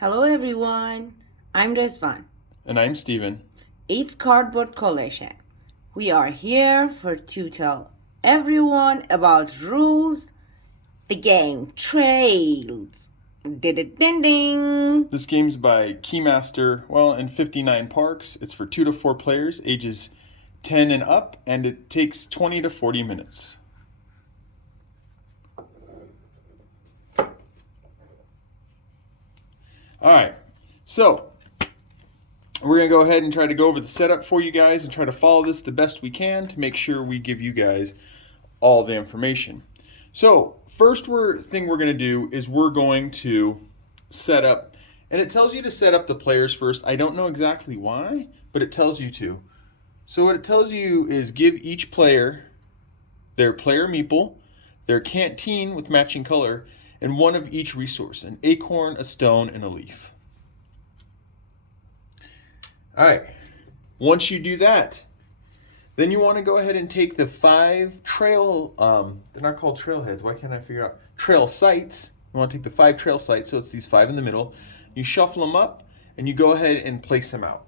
Hello everyone, I'm Rezvan. And I'm Steven. It's Cardboard Collision. We are here to tell everyone about rules, the game Trails. Ding ding. This game's by Keymaster, in 59 parks. It's for 2 to 4 players, ages 10 and up, and it takes 20 to 40 minutes. Alright, so we're going to go ahead and try to go over the setup for you guys and try to follow this the best we can to make sure we give you guys all the information. So, first thing we're going to do is we're going to set up, and it tells you to set up the players first. I don't know exactly why, but it tells you to. So what it tells you is give each player their player meeple, their canteen with matching color, and one of each resource, an acorn, a stone, and a leaf. All right, once you do that, then you want to go ahead and take the 5 trail, they're not called trailheads, why can't I figure out? Trail sites. You want to take the 5 trail sites, so it's these 5 in the middle. You shuffle them up, and you go ahead and place them out.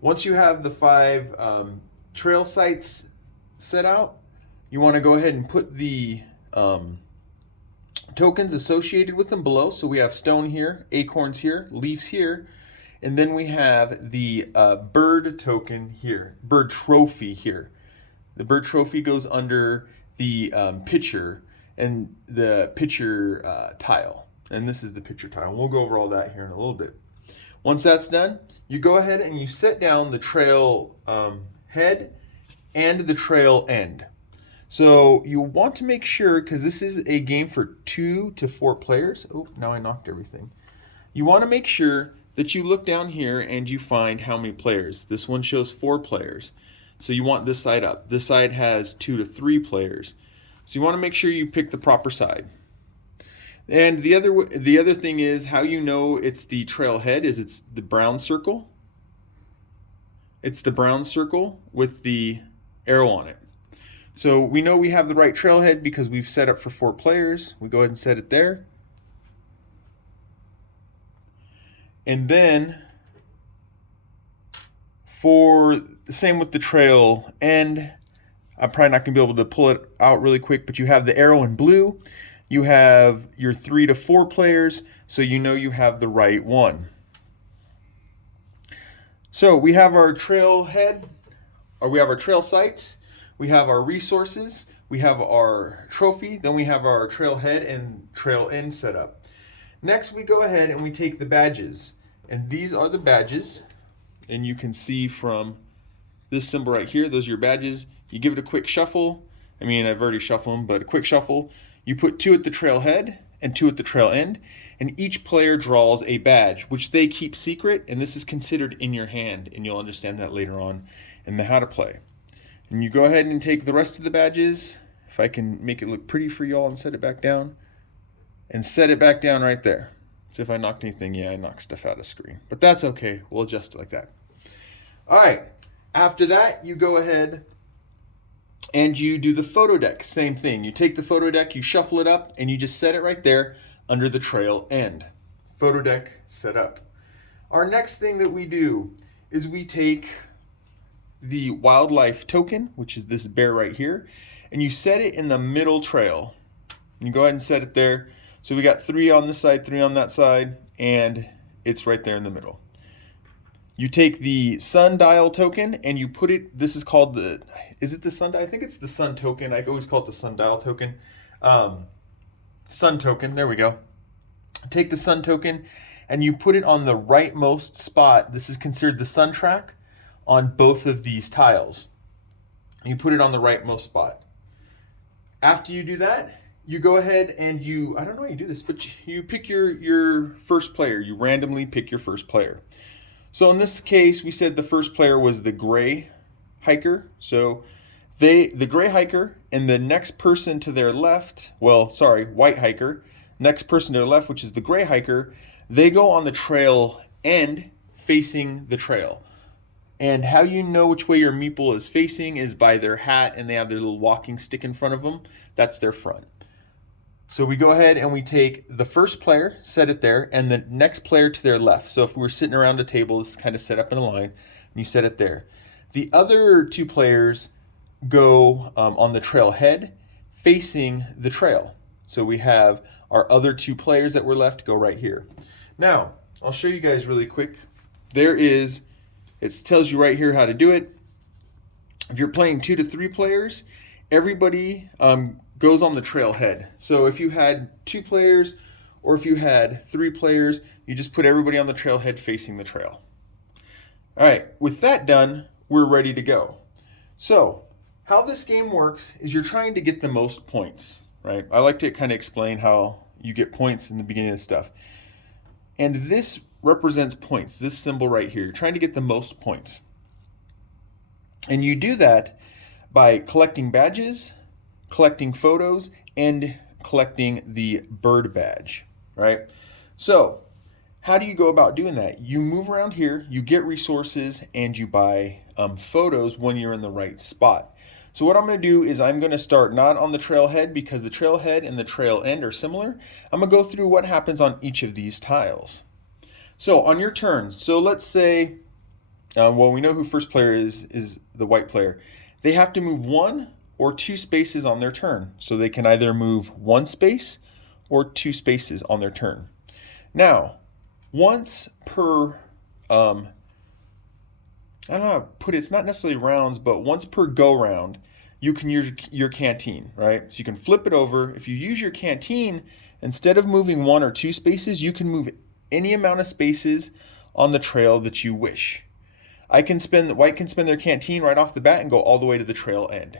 Once you have the 5 trail sites set out, you want to go ahead and put the tokens associated with them below. So we have stone here, acorns here, leaves here, and then we have the bird token here, bird trophy here. The bird trophy goes under the pitcher and the pitcher tile. And this is the pitcher tile. We'll go over all that here in a little bit. Once that's done, you go ahead and you set down the trail head and the trail end. So you want to make sure, because this is a game for 2 to 4 players. Oh, now I knocked everything. You want to make sure that you look down here and you find how many players. This one shows 4 players. So you want this side up. This side has 2 to 3 players. So you want to make sure you pick the proper side. And the other thing is how you know it's the trailhead is it's the brown circle. It's the brown circle with the arrow on it. So we know we have the right trailhead because we've set up for 4 players. We go ahead and set it there. And then for the same with the trail end, I'm probably not going to be able to pull it out really quick, but you have the arrow in blue. You have your 3 to 4 players, so you know you have the right one. So we have our trail head, or we have our trail sites, we have our resources, we have our trophy, then we have our trail head and trail end set up. Next we go ahead and we take the badges. And these are the badges, and you can see from this symbol right here, those are your badges. You give it a quick shuffle. I mean, I've already shuffled them, but a quick shuffle. You put 2 at the trail head and 2 at the trail end, and each player draws a badge, which they keep secret, and this is considered in your hand, and you'll understand that later on in the how to play. And you go ahead and take the rest of the badges, if I can make it look pretty for y'all and set it back down, and set it back down right there. So if I knocked anything, yeah, I knocked stuff out of screen. But that's okay, we'll adjust it like that. All right, after that, you go ahead and you do the photo deck. Same thing. You take the photo deck, you shuffle it up, and you just set it right there under the trail end. Photo deck set up. Our next thing that we do is we take the wildlife token, which is this bear right here, and you set it in the middle trail. You go ahead and set it there. So we got 3 on this side, 3 on that side, and it's right there in the middle. You take the sundial token and you put it, this is called the, is it the sundial? I think it's the sun token. I always call it the sundial token. Sun token, there we go. Take the sun token and you put it on the rightmost spot. This is considered the sun track on both of these tiles. You put it on the rightmost spot. After you do that, you go ahead and you, I don't know how you do this, but you pick your first player. You randomly pick your first player. So in this case, we said the first player was the gray hiker. So the gray hiker and the next person to their left, white hiker, next person to their left, which is the gray hiker, they go on the trail end facing the trail. And how you know which way your meeple is facing is by their hat, and they have their little walking stick in front of them. That's their front. So we go ahead and we take the first player, set it there, and the next player to their left. So if we were sitting around a table, it's kind of set up in a line, and you set it there. The other two players go on the trail head facing the trail. So we have our other two players that were left go right here. Now, I'll show you guys really quick. It tells you right here how to do it. If you're playing 2 to 3 players, everybody goes on the trail head. So if you had 2 players or if you had 3 players, you just put everybody on the trail head facing the trail. All right, with that done, we're ready to go. So how this game works is you're trying to get the most points, right? I like to kind of explain how you get points in the beginning of stuff. And this represents points, this symbol right here. You're trying to get the most points. And you do that by collecting badges, collecting photos, and collecting the bird badge, right? So how do you go about doing that? You move around here, you get resources, and you buy photos when you're in the right spot. So what I'm going to do is I'm going to start not on the trailhead because the trailhead and the trail end are similar. I'm going to go through what happens on each of these tiles. So on your turn, so let's say, well, we know who first player is the white player. They have to move 1 or 2 spaces on their turn. So they can either move 1 space or 2 spaces on their turn. Now, once per, I don't know how to put it, it's not necessarily rounds, but once per go round, you can use your canteen, right? So you can flip it over. If you use your canteen, instead of moving 1 or 2 spaces, you can move any amount of spaces on the trail that you wish. White can spend their canteen right off the bat and go all the way to the trail end.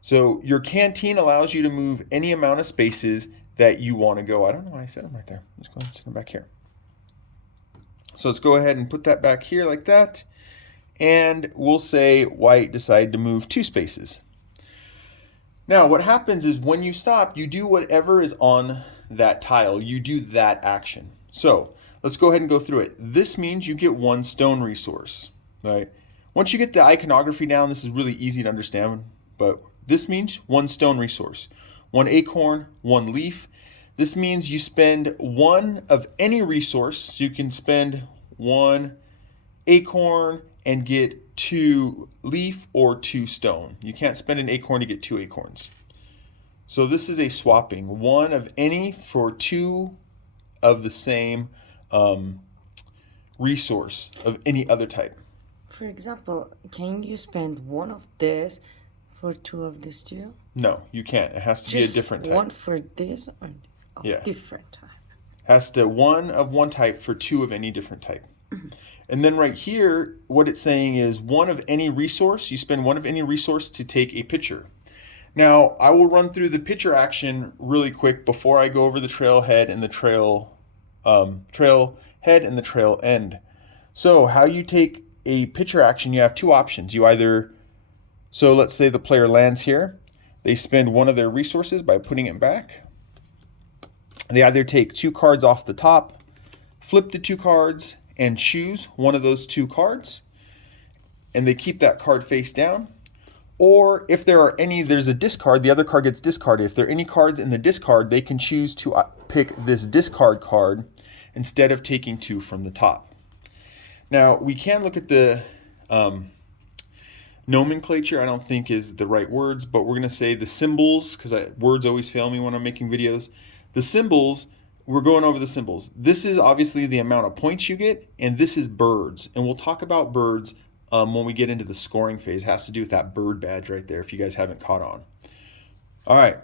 So your canteen allows you to move any amount of spaces that you want to go. I don't know why I set them right there. Let's go ahead and set them back here. So let's go ahead and put that back here like that. And we'll say white decided to move 2 spaces. Now what happens is when you stop, you do whatever is on that tile. You do that action. So let's go ahead and go through it. This means you get 1 stone resource, right? Once you get the iconography down, this is really easy to understand, but this means 1 stone resource, 1 acorn, 1 leaf. This means you spend 1 of any resource. So you can spend 1 acorn and get 2 leaf or 2 stone. You can't spend an acorn to get 2 acorns. So this is a swapping, 1 of any for 2 of the same resource of any other type. For example, can you spend 1 of this for 2 of this too? No, you can't. It has to be a different type. 1 for this or different type? Has to 1 of one type for 2 of any different type. And then right here, what it's saying is 1 of any resource. You spend 1 of any resource to take a picture. Now, I will run through the picture action really quick before I go over the trailhead and the trail head and the trail end. So how you take a picture action, you have 2 options. So let's say the player lands here. They spend 1 of their resources by putting it back. They either take 2 cards off the top, flip the 2 cards, and choose 1 of those 2 cards. And they keep that card face down. Or if there are any, there's a discard, the other card gets discarded. If there are any cards in the discard, they can choose to pick this discard card instead of taking 2 from the top. Now, we can look at the nomenclature. I don't think is the right words, but we're going to say the symbols, because words always fail me when I'm making videos. The symbols, we're going over the symbols. This is obviously the amount of points you get, and this is birds. And we'll talk about birds when we get into the scoring phase. It has to do with that bird badge right there, if you guys haven't caught on. All right.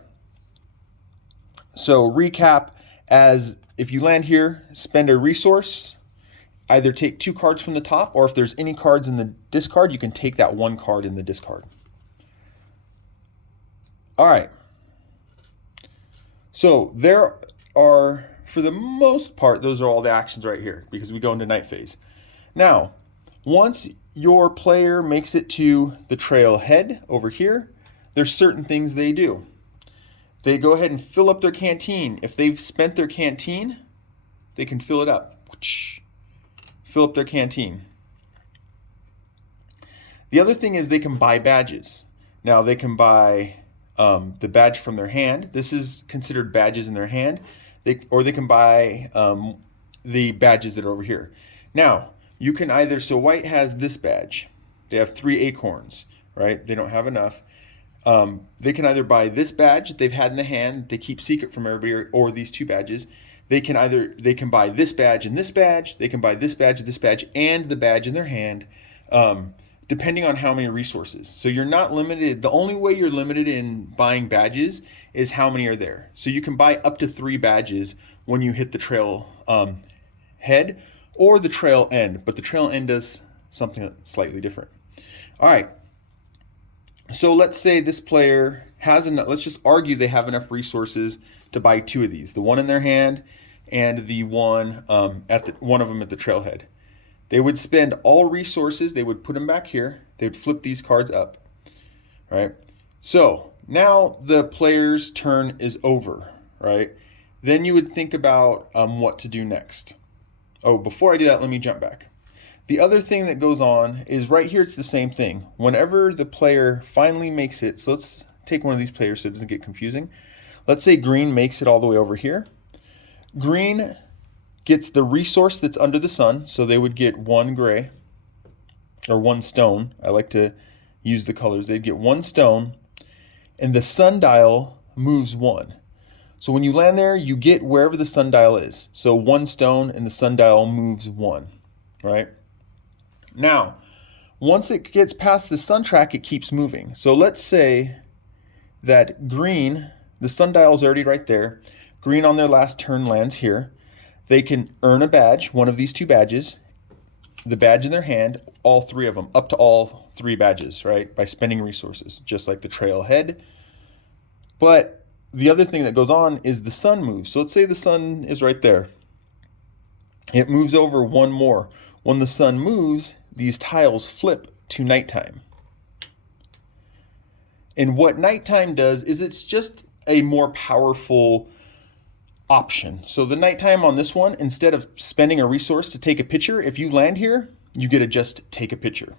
So recap, as if you land here, spend a resource, either take 2 cards from the top, or if there's any cards in the discard, you can take that 1 card in the discard. All right. So there are, for the most part, those are all the actions right here because we go into night phase. Now, once your player makes it to the trail head over here, there's certain things they do. They go ahead and fill up their canteen. If they've spent their canteen, they can fill it up. Fill up their canteen. The other thing is they can buy badges. Now they can buy the badge from their hand. This is considered badges in their hand. Or they can buy the badges that are over here. Now, you can either, so white has this badge. They have 3 acorns, right? They don't have enough. They can either buy this badge that they've had in the hand, they keep secret from everybody, or these 2 badges. They can buy this badge and this badge. They can buy this badge, and the badge in their hand, depending on how many resources. So you're not limited. The only way you're limited in buying badges is how many are there. So you can buy up to 3 badges when you hit the trail head or the trail end, but the trail end does something slightly different. All right. So let's say this player has enough. Let's just argue they have enough resources to buy 2 of these: the one in their hand and the one one of them at the trailhead. They would spend all resources. They would put them back here. They would flip these cards up. Right. So now the player's turn is over. Right. Then you would think about what to do next. Oh, before I do that, let me jump back. The other thing that goes on is right here, it's the same thing. Whenever the player finally makes it, so let's take one of these players so it doesn't get confusing. Let's say green makes it all the way over here. Green gets the resource that's under the sun, so they would get 1 gray, or 1 stone. I like to use the colors. They'd get 1 stone, and the sundial moves 1. So when you land there, you get wherever the sundial is. So 1 stone, and the sundial moves 1, right? Now, once it gets past the sun track, it keeps moving. So let's say that green, the sundial is already right there. Green on their last turn lands here. They can earn a badge, one of these 2 badges, the badge in their hand, all 3 of them, up to all 3 badges, right, by spending resources, just like the trailhead. But the other thing that goes on is the sun moves. So let's say the sun is right there. It moves over 1 more. When the sun moves, these tiles flip to nighttime. And what nighttime does is it's just a more powerful option. So the nighttime on this one, instead of spending a resource to take a picture, if you land here, you get to just take a picture.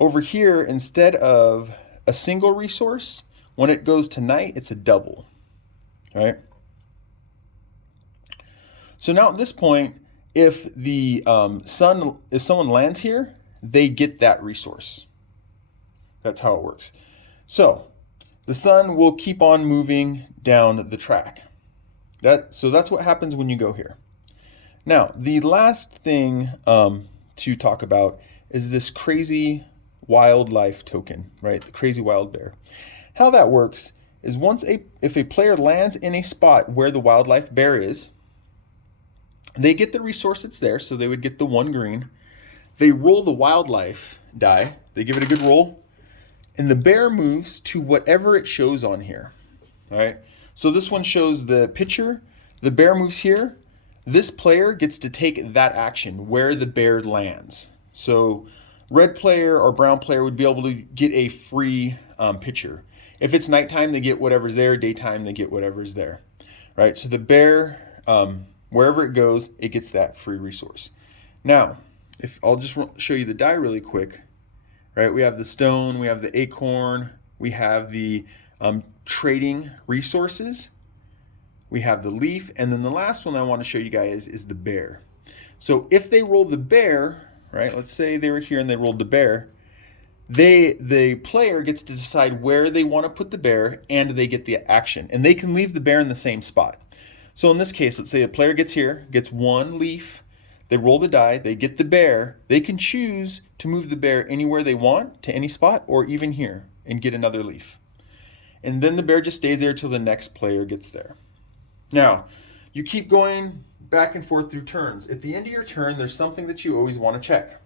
Over here, instead of a single resource, when it goes to night, it's a double, right? So now at this point, if the if someone lands here, they get that resource. That's how it works. So the sun will keep on moving down the track. So that's what happens when you go here. Now, the last thing to talk about is this crazy wildlife token, right? The crazy wild bear. How that works is if a player lands in a spot where the wildlife bear is, they get the resource that's there, so they would get the 1 green. They roll the wildlife die. They give it a good roll, and the bear moves to whatever it shows on here. All right. So this one shows the picture. The bear moves here. This player gets to take that action where the bear lands. So red player or brown player would be able to get a free picture. If it's nighttime, they get whatever's there. Daytime, they get whatever's there. Right. So the bear, wherever it goes, it gets that free resource. Now, if I'll just show you the die really quick. Right. We have the stone. We have the acorn. We have the trading resources. We have the leaf, and then the last one I want to show you guys is the bear. So if they roll the bear, right, let's say they were here and they rolled the bear, the player gets to decide where they want to put the bear, and they get the action, and they can leave the bear in the same spot. So in this case, let's say a player gets here, gets 1 leaf, they roll the die, they get the bear, they can choose to move the bear anywhere they want, to any spot, or even here, and get another leaf. And then the bear just stays there till the next player gets there. Now, you keep going back and forth through turns. At the end of your turn, there's something that you always want to check.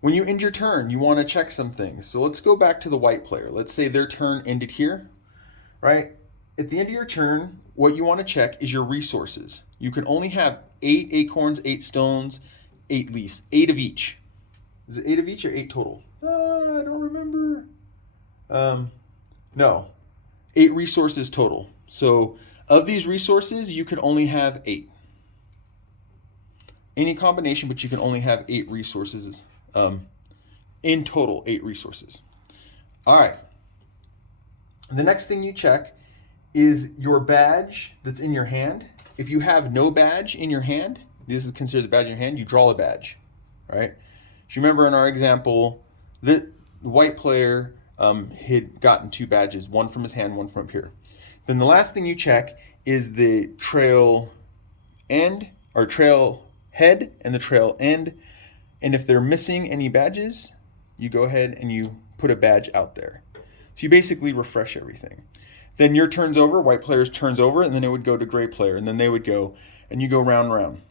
When you end your turn, you want to check some things. So let's go back to the white player. Let's say their turn ended here, right? At the end of your turn, what you want to check is your resources. You can only have 8 acorns, 8 stones, 8 leaves, 8 of each. Is it 8 of each or 8 total? I don't remember. No, 8 resources total. So of these resources, you can only have 8. Any combination, but you can only have 8 resources. In total, 8 resources. All right. The next thing you check is your badge that's in your hand. If you have no badge in your hand, this is considered the badge in your hand, you draw a badge, right? So you remember in our example, the white player had gotten 2 badges, one from his hand, one from up here. Then the last thing you check is the trail end, or trail head and the trail end. And if they're missing any badges, you go ahead and you put a badge out there. So you basically refresh everything. Then your turn's over, white player's turns over, and then it would go to gray player, and then they would go, and you go round and round.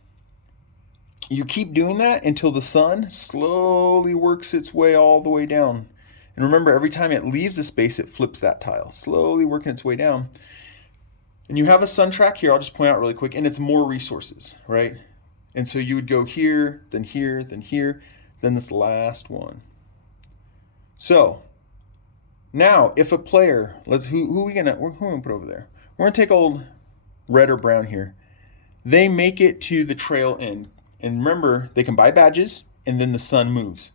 You keep doing that until the sun slowly works its way all the way down. And remember, every time it leaves a space, it flips that tile, slowly working its way down. And you have a sun track here, I'll just point out really quick, and it's more resources, right? And so you would go here, then here, then here, then this last one. So now, if a player, who are we gonna put over there? We're gonna take old red or brown here. They make it to the trail end, and remember, they can buy badges, and then the sun moves.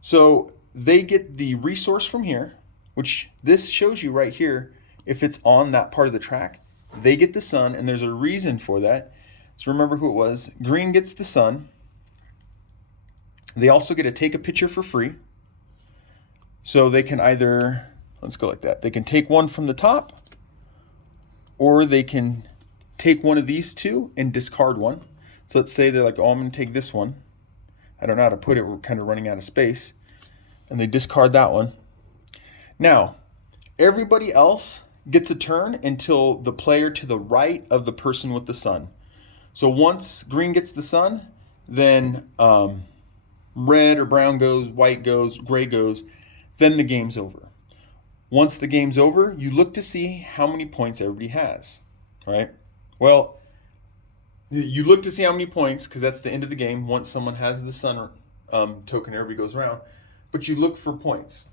So they get the resource from here, which this shows you right here. If it's on that part of the track, they get the sun, and there's a reason for that. So remember who it was. Green gets the sun. They also get to take a picture for free. So they can either, let's go like that. They can take one from the top, or they can take one of these two and discard one. So let's say they're like, oh, I'm going to take this one. I don't know how to put it. We're kind of running out of space. And they discard that one. Now, everybody else gets a turn until the player to the right of the person with the sun. So once green gets the sun, then red or brown goes, white goes, gray goes, then the game's over. Once the game's over, you look to see how many points everybody has, right? Well, you look to see how many points, because that's the end of the game. Once someone has the sun token, everybody goes around. But you look for points.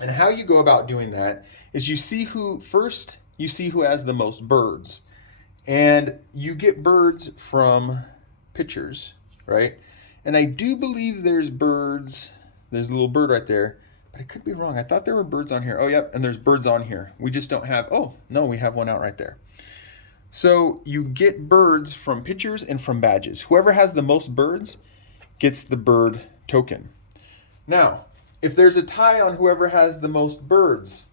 And how you go about doing that is you see who has the most birds. And you get birds from pictures, right? And I do believe there's birds. There's a little bird right there, but I could be wrong. I thought there were birds on here. Oh, yep, and there's birds on here. We just don't have, oh, no, we have one out right there. So you get birds from pictures and from badges. Whoever has the most birds gets the bird token. Now, if there's a tie on whoever has the most birds,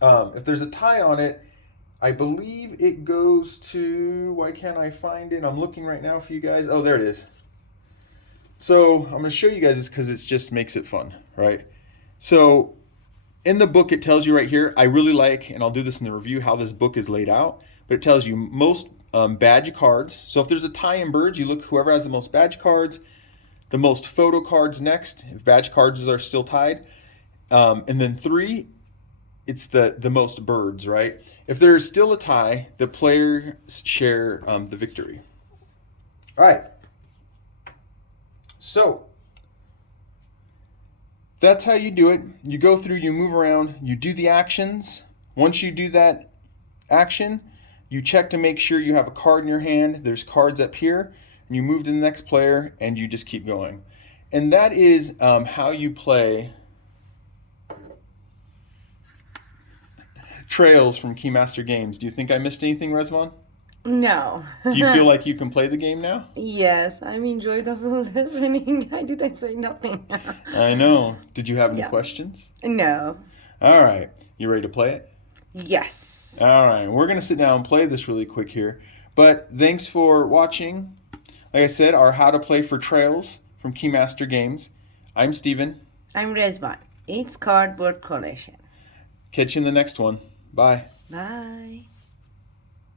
if there's a tie on it, I believe it goes to, why can't I find it? I'm looking right now for you guys. Oh, there it is. So I'm going to show you guys this because it just makes it fun, right? So in the book, it tells you right here, I really like, and I'll do this in the review, how this book is laid out, but it tells you most badge cards. So if there's a tie in birds, you look whoever has the most badge cards, the most photo cards next, if badge cards are still tied. And then 3, it's the most birds, right? If there's still a tie, the players share the victory. All right. So that's how you do it. You go through, you move around, you do the actions. Once you do that action, you check to make sure you have a card in your hand. There's cards up here, and you move to the next player, and you just keep going. And that is how you play Trails from Keymaster Games. Do you think I missed anything, Resvon? No. Do you feel like you can play the game now? Yes, I'm enjoyable listening. I didn't say nothing. I know. Did you have any questions? No. All right. You ready to play it? Yes. All right. We're going to sit down and play this really quick here. But thanks for watching. Like I said, our How to Play for Trails from Keymaster Games. I'm Steven. I'm Rezvan. It's cardboard collection. Catch you in the next one. Bye. Bye.